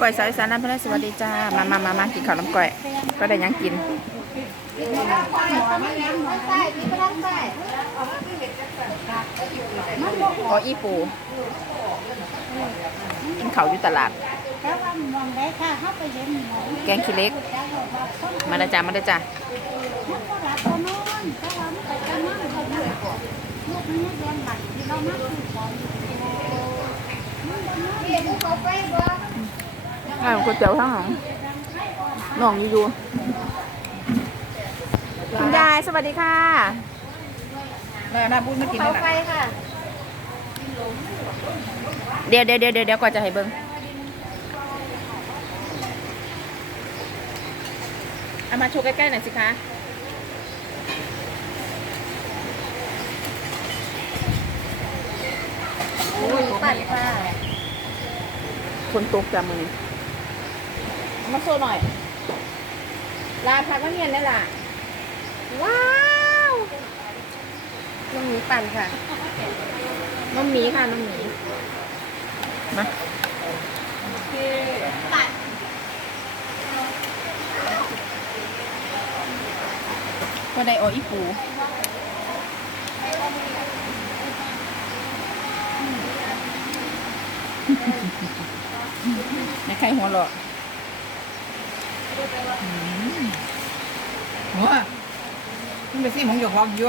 ก้อยสายสารน้ำพระสวัสดีจ้า มามามามากินข้าวน้ำก้อย ก็ได้ยังกินอ๋ออีปูกินข้าวอยู่ตลาด แกงขี้เล็ก มาเลยจ้า มาลยจ้ามันก็รับตัวนอนแต่ว่ามันไปกันนั่งเขานั่งลูกมันไม่แดงบัตรที่เรามาคือของมันบ่นอนเห็นเขาไปบ่ อ่าก๋วยเตี๋ยวทั้งหองน้องอยู่อยู่คุณยายสวัสดีค่ะแล้วน้าบุญมากินเขาเลยไปนะค่ะเดี๋ยวเดี๋ยวเดี๋ยวเดี๋ยวก่อนจะให้เบิ้งเอามาโชว์ใกล้ๆหน่อยสิคะโอ้ยปั่นค่ะคนตกจามือนี้เอา มาโชว์หน่อย ลาพักนักเรียนได้ล่ะว้าวลุงหมีปั่นค่ะน้องหมีค่ะน้องหมีมาก็ได้โออีปูในใครหัวเราะ หัวมันไปซิมของเจ้าของอยู่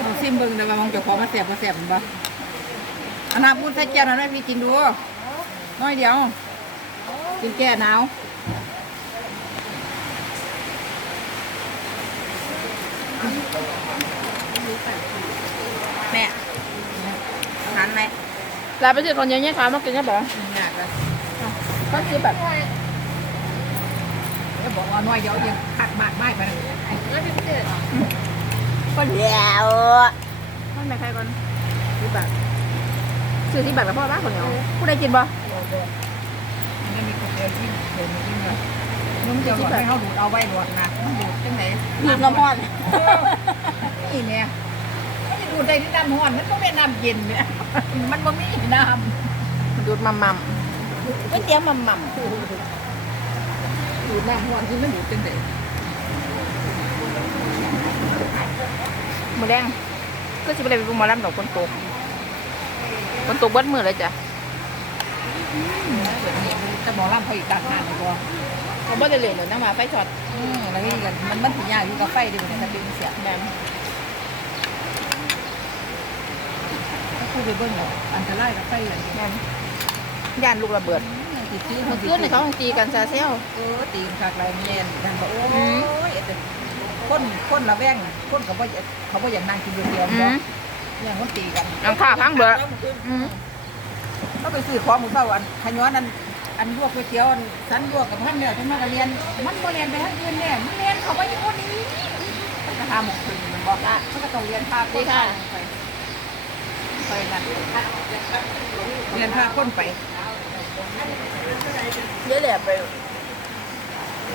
เอาซิมเบิ่งแต่ว่าของเจ้าของมาแสบมาแสบมันบ่อันน้าบุญใส่แก้วหนั้นให้พี่กินดูน้อยเดียว กินแก้หนาวแม่ทานไหมลาไปซื้อคนเยอะแยะค่ะมากินก็บอกยากเลย ก็คือแบบแล้วบอกว่าน้อยเดียวยังหักมากไม่ไปนะก็เดียวมันไม่ใครก่อนที่บัตรซื้อที่บัตรกับพ่อบ้านคนเดียวผู้ใดกินบ่มันไม่มีคนเดียวที่เดินมากินเลยนุ่มเจียวหลอดให้เขาดูดเอาไว้หลอดนะมันดูดจังไหนดูดน้ำร้อนนี่เนี่ยมันจะดูดได้ที่น้ำห้อนมันต้องเป็นน้ำเย็นเนี่ยมันบ่มีน้ดูดมัมมัม ก๋วยเตี๋ยวมัมมัมำดูดน้ำห้อนที่มันดูดจังไหนมือแดงก็จะไปเลยไปบุมอลำดอกคนตกคนตกเบัดมือเลยจ้ะเกิดนี่มันจะบอกร่ำเขาอีกต่างหากเลยบ่เขาบ่ได้เลยเลยนะมาไฟช็อตอืมแล้วนี่กันมันมันถึงยากอยู่กับไฟดีกว่าเนี่ยถ้าเป็นเสียงแม่นถ้าพูดไปเบิ้งเนาะอันตรายกับไฟอย่างนี้แม่น ย่านลูกระเบิดติดชื้อเมื่มัอนติดคืนนี่เขาต้องตีกันซาเซลเออตีมคักไรเมียนกันบอกโอ้อืมยแต่คนคนละแวงคนเขาบ่อยากเขาบ่อยากนั่งกินเดียวอืๆบ่มเนี่ยคนตีกันหลังคาพังเบิดอืมเขาไปซื้อของหมูเฝ้าอันขย้อนอันอันลวกก๋วยเตี๋ยวอันสันลวกกับท่านเนี่ยท่านมาก็เรียน มันบ่เรียนไปทางอื่นเนี่ยมันเรียนเขาไปอยู่คนนี้มันก็ทำหมกถึงมันบอกว่ามันก็ต้องเรียนภาพไปไปนั่นเรียนภาพคนไป เยอะแหละไป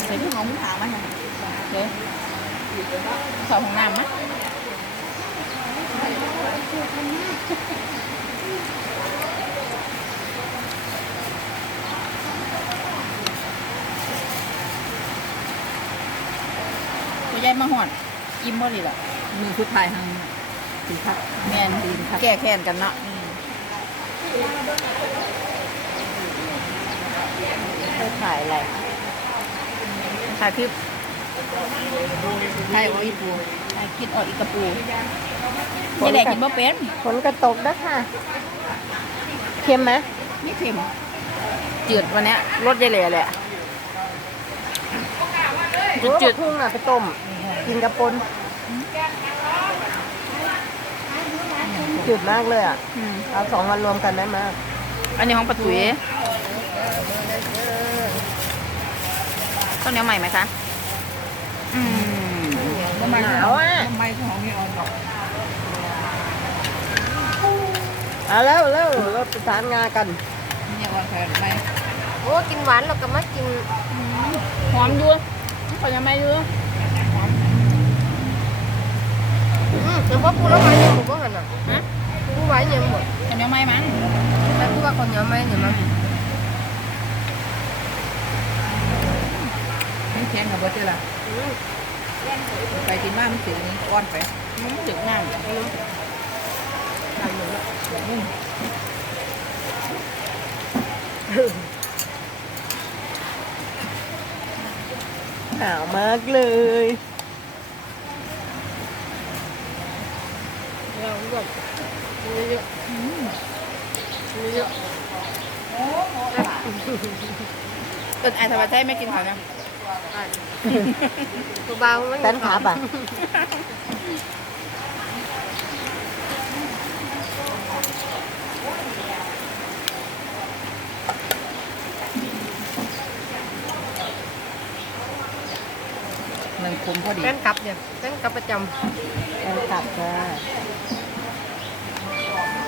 ใส่ที่ของมึงถามมาเนี่ยเดี๋ยวเข้าห้องน้ำมั้ยผู้ใหญ่มาหอดอิ่มบ่ดีล่ะมือสุดท้ายทางสีพักแม่นดีครับแก้แค้นกันเนาะ ไปถ่ายอะไรถ่ายคลิปใช่โอ้ยปูถ่ายคลิปออกอีกกระปูยี่แหละกินบ่เป็นฝนกระตกนะค่ะ เค็มไหมนี่เค็มจืดวันเนี้ยรสยายแหล่แหละจืดจืดพึ่งอะไปต้ม กินกระปนจืดมากเลยอะอืมเอาสองวันรวมกันได้มาก อันนี้ของปลาถุย ต้องเหนียวใหม่ไหมคะอืมทำไมหนาวอะทำไมของนี่อ่อนดอกเอาแล้วแล้วเราประสานงานกันเนี่ยอ่อนแผลไหมโอ้กินหวานเราก็มากินหอมด้วยขอยังไม่ด้วยอืมแต่ว่าปูแล้วไม้เนี่ยผมก็หันอะฮะปูผู้ไว้ยังหมดข้าวเหนียวไหมมันแต่ผู้ว่าคนเหนียวไหมเนี่ยมั้ง ไม่แข็งกับเบิร์ดเลยล่ะไปกินมามันถือนี้ก้อนไปมันถึงงานทำหมดแล้วนุ่มหนาวมากเลยเราแบบเยอะเยอะโอ้โหเอินไอธรรมชาติไม่กินข้าวนะ ตัวเบาไม่แตนขาป่ะหนึ่งคุมพอดีแป้นกลับเนี่ยแป้นกลับประจแตนกลับจ้า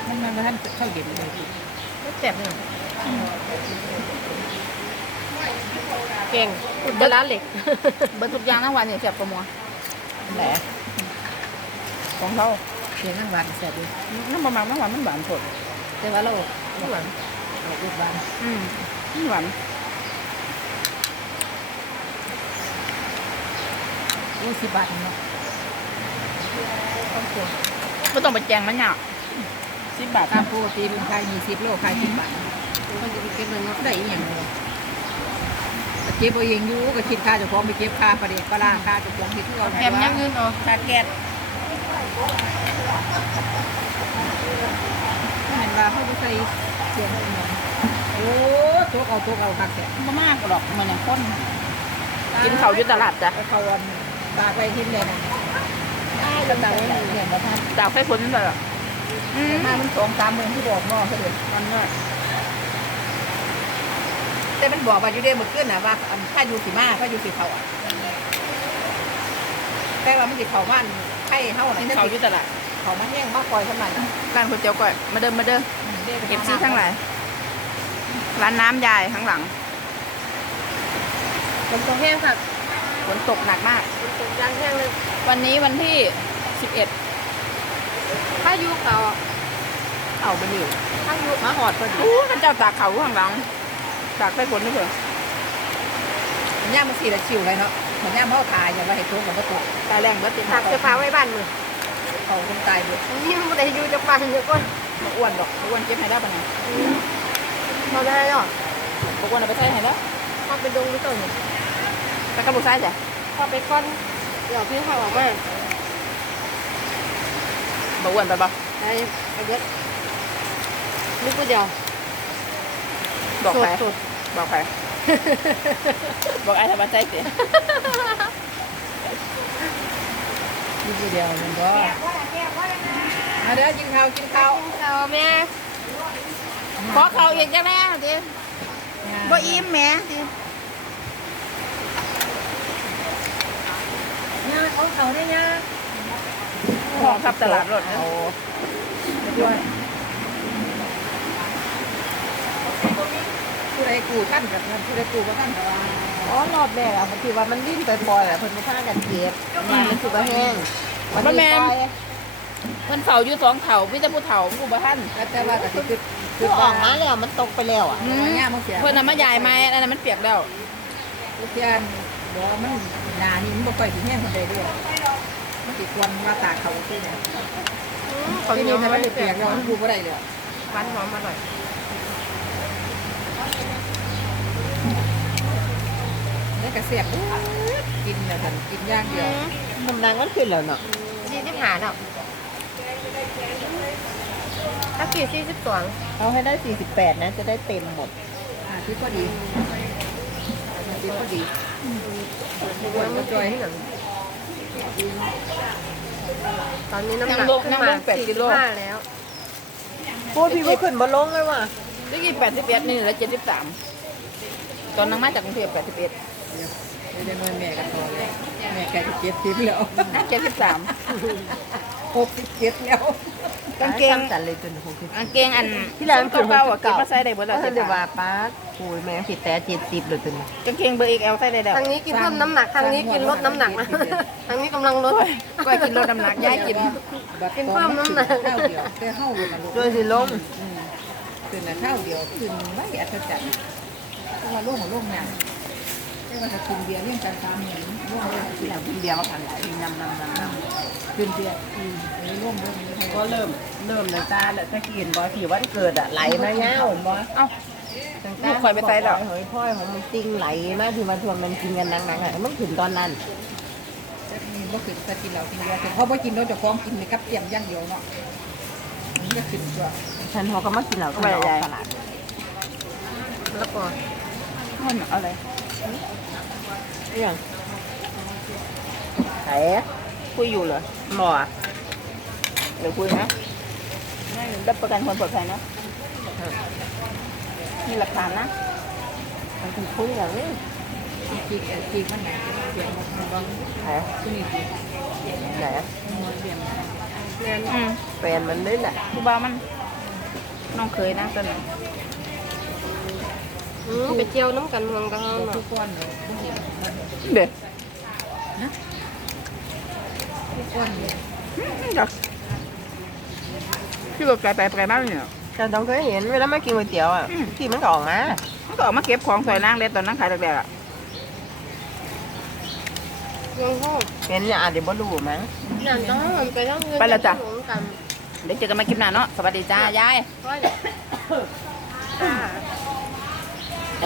มันมันท่านเข้าเย็นเลยำไม่เจ็บเนี่ย เก่งอุจจาระเหล็กเบิร์ทุกอย่างทั้งวันเนี่ยเสียบประมัวแหละของเขาเสียนั่งหวานแซ่บดีน้ำประมาณน้ำหวานมันหวานสดแต่ว่าเราไม่หวานเราลูกหวานอืมมันหวานโอ้สิบบาทเนาะไม่ต้องไปแจงมันเนี่ยสิบบาทค่าโปรตีนขายยี่สิบโลขายสิบบาทมันจะไปเก็บเลยเนาะได้อีกอย่างเลย เก็บเอาเองอยู่ก็คิดค่าเจ้าของไปเก็บค่าประเดี๋ยวปลาร้าค่าเจ้าของที่ทุกเอาแถมยังเงินเอาชาแก๊สเห็นว่าเขาจะใส่เสียงอะไรโอ้ตัวเอาตัวเอาคักแท้ไม่มากหรอกมันอย่างข้นกินเขาวอยู่ตลาดจ้ะเขาวันตากไปทิ้งเลยนะได้จะตากไว้เรียนประทานจากไฟฝนนี่แหละอืมมามันสองสามเมืองที่บอกงอเขาเลยมันก็ แต่มันบอกว่าอยู่เด้เมื่อคืนนะว่าอันข้าอยู่สีมาข้าอยู่สีเขาอะแต่ว่ามันสิเขาบ้านไข่เฮากินน่ะเขาวอยู่ตลาดเขามาแห้งมาคอยขนาดนั้นร้านก๋วยเตี๋ยวก่อยมาเดินมาเดินเก็บซี่ทั้งหลายร้านน้ำยายข้างหลังผมตัวแห้งค่ะฝนตกหนักมากผมตัวยางแห้งเลยวันนี้วันที่สิบเอ็ดถ้ายุเขาเอาไปอยู่ถ้ายุมาหอดพอดีอู้ข้าเจ้าตากเขาข้างหลัง ตากไฟฝนนี่เถอะมันย่ามันสีละชิวเลยเนาะมันย่ามันเอาตายอย่ามาเห็ดตัวกับตัวตายแรงเบิดติดตากเสื้อผ้าไว้บ้านมือเขาคนตายเบิดนี่มันได้อยู่จากบ้านเยอะก้นมาอ้วนดอกมาอ้วนเก็บให้ได้ปะเนี่ยพอได้หรอมาอ้วนเอาไปใส่ให้แล้วพอไปดงไปต้นไปกระบุกใส่จ้ะพอไปก้อนเดี๋ยวพี่เขาออกมามาอ้วนไปบ่ได้ไปเยอะนึกว่าเดียว บอกใครสุดบอกใครบอกไอ้ทำมาใจเสียนี่ทีเดียวมันก็มาเด้อกินข้าวกินข้าวเขาแม่ขอเขาอีกจังแน่ดิบ่อิ่มแหม่ดิย่าเอาเขาได้ย่าของขับตลาดรถนะด้วย ผู้ใดกูขั้นกับผู้ใดกูก็ขั้นกับว่าอ๋อรอบแรกอะบางทีว่ามันดิ้นไปปล่อยอะเพิ่นไม่ท่ากันเก็บมันมันสุกแห้งมันแม่นปล่อยเพิ่นเฝ้าอยู่สองเถ่าพี่จะผู้เถ่าผู้บ่ทันแต่ว่าก็คือคือออกมาแล้วมันตกไปแล้วอะอืมย่ามันเสียเพิ่นน่ะมายายไม้อันนั้นมันเปียกแล้วลูกยานบอกมันหนานี่มันบ่ค่อยสิแห้งคนใดด้วยมันสิควรมาตากเขาที่เนี่ยเขาที่เหนีนี่ยวถ้าไม่มันได้เปีเปียยกกแล้วมันกูบ่ได้เลยหวานหอมอร่อย นี่ก็เสียบกินแล้วกันกินอย่างเดียวน้ำหนักมันขึ้นแล้วเนาะสี่สิบห้าเนาะถ้ากี่สี่สิบสองเอาให้ได้48นะ จะได้เต็มหมด อ่าที่พอดีอ่าที่พอดียังไม่จอยตอนนี้น้ำหนักขึ้นมาสี่สิบห้าแล้วพูดพี่ว่าขึ้นบ่ลงเลยว่ะนี่กี่แปดสิบเอ็ดนี่แล้วเจ็ดสิบสามตอนนั่งมาจากกรุงเทพแปดสิบเอ็ด เดี๋ยวจะนอนแม่กันต่อเลยแม่แกจะเจ็ดสิบแล้วเจ็ดสิบสามหกสิบเจ็ดแล้วกางเกงจันเลยจนหกสิบกางเกงอันที่ร้านเก่าๆอะเก็บมาใส่ได้เบิดแล้วเพิ่เจ๊นเดี๋ยวว่าป้าคุยแม่ผิแต่เจ็ดสิบเลยจนกางเกงเบอร์ XL ใส่ได้แล้วทางนี้กินเพิ่มน้ำหนักทางนี้กินลดน้ำหนักนะทางนี้กำลังลดก้อยกินลดน้ำหนักย้ายกินกินเพิ่มน้ำหนักข้าเดียวแต่เฮาบ่มาลูกด้วยสิลมอืมคือน่ะข้าเดียวคือไม่อัศจรรย์เพราะว่าโลกของโลกเนี่ย แต่ว่าถ้ากินเบียร์เรื่องการตามเหมือนร่วงเลยที่หลังกินเบียร์มาพันหลายนำนำนำนำกินเบียร์อืมอันนี้ร่วมเรื่องนี้ให้ก็เริ่มเริ่มในตาแล้วถ้ากินบ่ที่วันเกิดอะไหลมาเงาบ่เอ้าลูกข่อยไปใส่แล้วเฮ้ยพ่อยของมันติงไหลมาที่มาทวงมันกินกันนังๆอะมันถึงตอนนั้นจะมีบ่ขึ้นแต่กินเหล้ากินเบียร์แต่พอบ่กินเราจะฟ้องกินในกับเตรียมอย่างเดียวเนาะมันก็ขึ้นตัวฉันเขาก็มากินเหล้าเอาไปใหญ่ตลาดแล้วก็มันเอาอะไร เรื่องไหนคุยอยู่เหรอหมอเดี๋ยวคุยนะรับประกันความปลอดภัยนะมีหลักฐานนะมันเป็นคุยอย่างนี้จีกเอ่อจีกมันไหนเสียงมันบางไหนที่นี่จีกไหนมันเสียงแม่นอืมแฟนมันนี่แหละผู้บ่าวมันน้องเคยนะตอนนั้น อืมไปเจียวน้ำกันเมืองกันเฮาทุเนาะกคนเลยทุกคนเด็ดทุกคนเลยจักพี่บอกไกลไปไกลมากเลยเนี่ยแต่ต้องเคยเห็นเวลามากินก๋วยเตี๋ยวอะอืมที่มันก็ออกมามันก็ออกมาเก็บของใส่นางเลยตอนนั้นขายแรกๆอะเมืองห้องเห็นเนี่ยอาจจะบ่รู้มั้งนั่นต้องมันไปต้องเงินไปแล้วจ้ะหงกันเดี๋ยวเจอกันใหมาคลิปหน้าเนาะสวัสดีจ้ายายร้อยจ้า